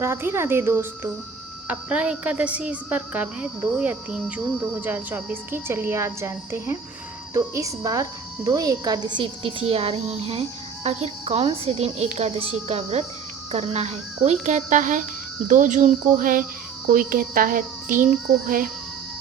राधे राधे दोस्तों। अपरा एकादशी इस बार कब है? 2 या 3 जून 2024 की। चलिए आज जानते हैं। तो इस बार 2 एकादशी तिथि आ रही हैं। आखिर कौन से दिन एकादशी का व्रत करना है? कोई कहता है 2 जून को है, कोई कहता है 3 को है।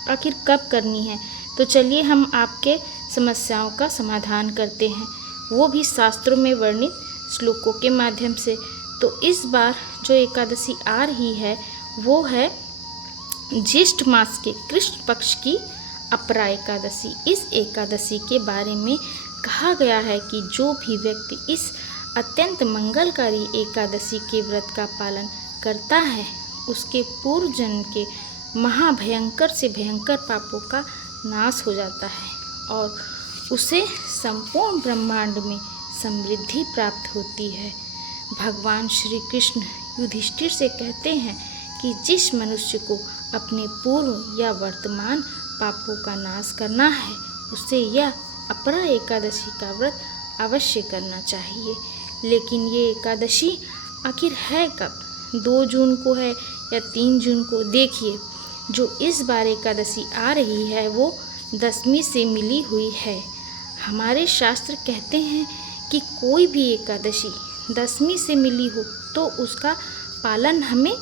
आखिर कब करनी है? तो चलिए हम आपके समस्याओं का समाधान करते हैं, वो भी शास्त्रों में वर्णित श्लोकों के माध्यम से। तो इस बार जो एकादशी आ रही है वो है ज्येष्ठ मास के कृष्ण पक्ष की अपरा एकादशी। इस एकादशी के बारे में कहा गया है कि जो भी व्यक्ति इस अत्यंत मंगलकारी एकादशी के व्रत का पालन करता है उसके पूर्व जन्म के महाभयंकर से भयंकर पापों का नाश हो जाता है और उसे संपूर्ण ब्रह्मांड में समृद्धि प्राप्त होती है। भगवान श्री कृष्ण युधिष्ठिर से कहते हैं कि जिस मनुष्य को अपने पूर्व या वर्तमान पापों का नाश करना है उसे यह अपरा एकादशी का व्रत अवश्य करना चाहिए। लेकिन ये एकादशी आखिर है कब? 2 जून को है या 3 जून को? देखिए, जो इस बार एकादशी आ रही है वो दशमी से मिली हुई है। हमारे शास्त्र कहते हैं कि कोई भी एकादशी दशमी से मिली हो तो उसका पालन हमें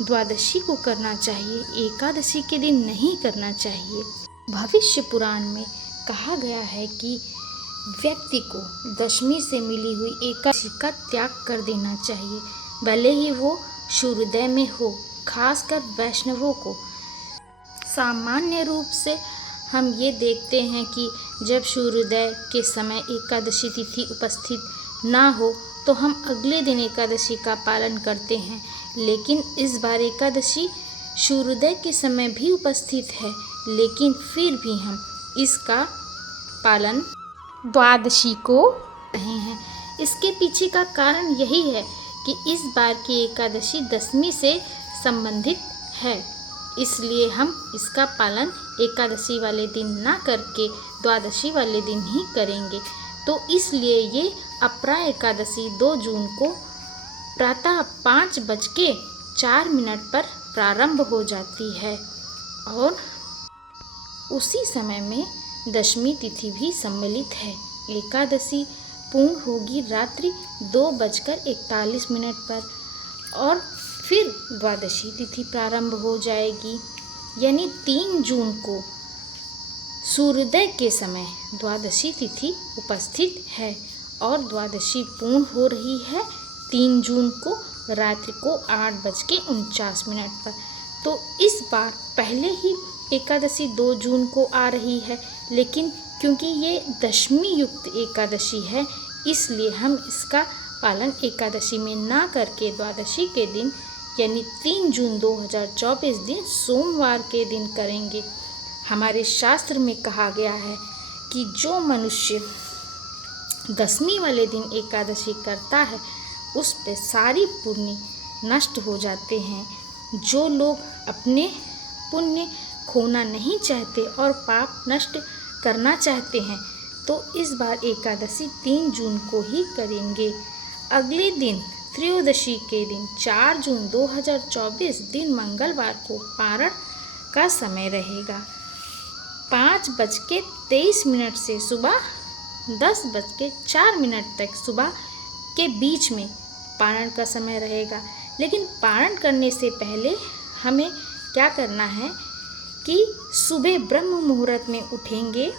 द्वादशी को करना चाहिए, एकादशी के दिन नहीं करना चाहिए। भविष्य पुराण में कहा गया है कि व्यक्ति को दशमी से मिली हुई एकादशी का त्याग कर देना चाहिए, भले ही वो सूर्योदय में हो। खासकर वैष्णवों को सामान्य रूप से हम ये देखते हैं कि जब सूर्योदय के समय एकादशी तिथि उपस्थित ना हो तो हम अगले दिन एकादशी का पालन करते हैं। लेकिन इस बार एकादशी सूर्योदय के समय भी उपस्थित है, लेकिन फिर भी हम इसका पालन द्वादशी को रहे हैं। इसके पीछे का कारण यही है कि इस बार की एकादशी दशमी से संबंधित है, इसलिए हम इसका पालन एकादशी वाले दिन ना करके द्वादशी वाले दिन ही करेंगे। तो इसलिए ये अपरा एकादशी 2 जून को प्रातः 5:04 पर प्रारंभ हो जाती है और उसी समय में दशमी तिथि भी सम्मिलित है। एकादशी पूर्ण होगी रात्रि 2:41 पर और फिर द्वादशी तिथि प्रारंभ हो जाएगी, यानी 3 जून को सूर्योदय के समय द्वादशी तिथि उपस्थित है और द्वादशी पूर्ण हो रही है 3 जून को रात्रि को 8:49 पर। तो इस बार पहले ही एकादशी 2 जून को आ रही है, लेकिन क्योंकि ये दशमी युक्त एकादशी है इसलिए हम इसका पालन एकादशी में ना करके द्वादशी के दिन यानी 3 जून 2024 दिन सोमवार के दिन करेंगे। हमारे शास्त्र में कहा गया है कि जो मनुष्य दशमी वाले दिन एकादशी करता है उस पे सारी पुण्य नष्ट हो जाते हैं। जो लोग अपने पुण्य खोना नहीं चाहते और पाप नष्ट करना चाहते हैं तो इस बार एकादशी 3 जून को ही करेंगे। अगले दिन त्रयोदशी के दिन 4 जून 2024 दिन मंगलवार को पारण का समय रहेगा। 5:23 से सुबह 10:04 तक सुबह के बीच में पारण का समय रहेगा। लेकिन पारण करने से पहले हमें क्या करना है कि सुबह ब्रह्म मुहूर्त में उठेंगे,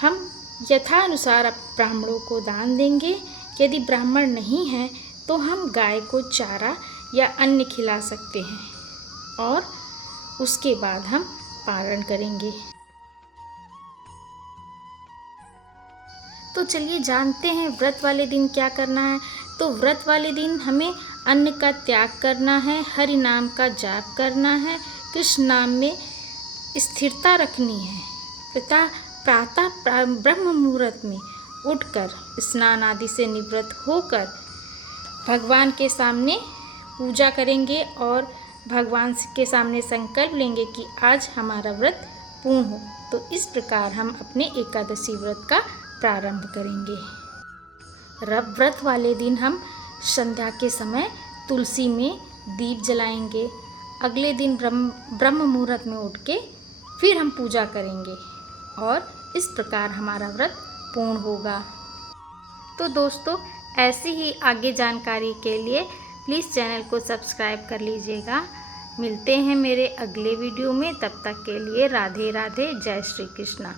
हम यथानुसार ब्राह्मणों को दान देंगे। यदि ब्राह्मण नहीं हैं तो हम गाय को चारा या अन्न खिला सकते हैं और उसके बाद हम पारण करेंगे। तो चलिए जानते हैं व्रत वाले दिन क्या करना है। तो व्रत वाले दिन हमें अन्न का त्याग करना है, हरि नाम का जाप करना है, कृष्ण नाम में स्थिरता रखनी है। प्रातः ब्रह्म मुहूर्त में उठकर स्नान आदि से निवृत्त होकर भगवान के सामने पूजा करेंगे और भगवान के सामने संकल्प लेंगे कि आज हमारा व्रत पूर्ण हो। तो इस प्रकार हम अपने एकादशी व्रत का प्रारंभ करेंगे। व्रत वाले दिन हम संध्या के समय तुलसी में दीप जलाएंगे। अगले दिन ब्रह्म मुहूर्त में उठ के फिर हम पूजा करेंगे और इस प्रकार हमारा व्रत पूर्ण होगा। तो दोस्तों, ऐसी ही आगे जानकारी के लिए प्लीज़ चैनल को सब्सक्राइब कर लीजिएगा। मिलते हैं मेरे अगले वीडियो में, तब तक के लिए राधे राधे, जय श्री कृष्णा।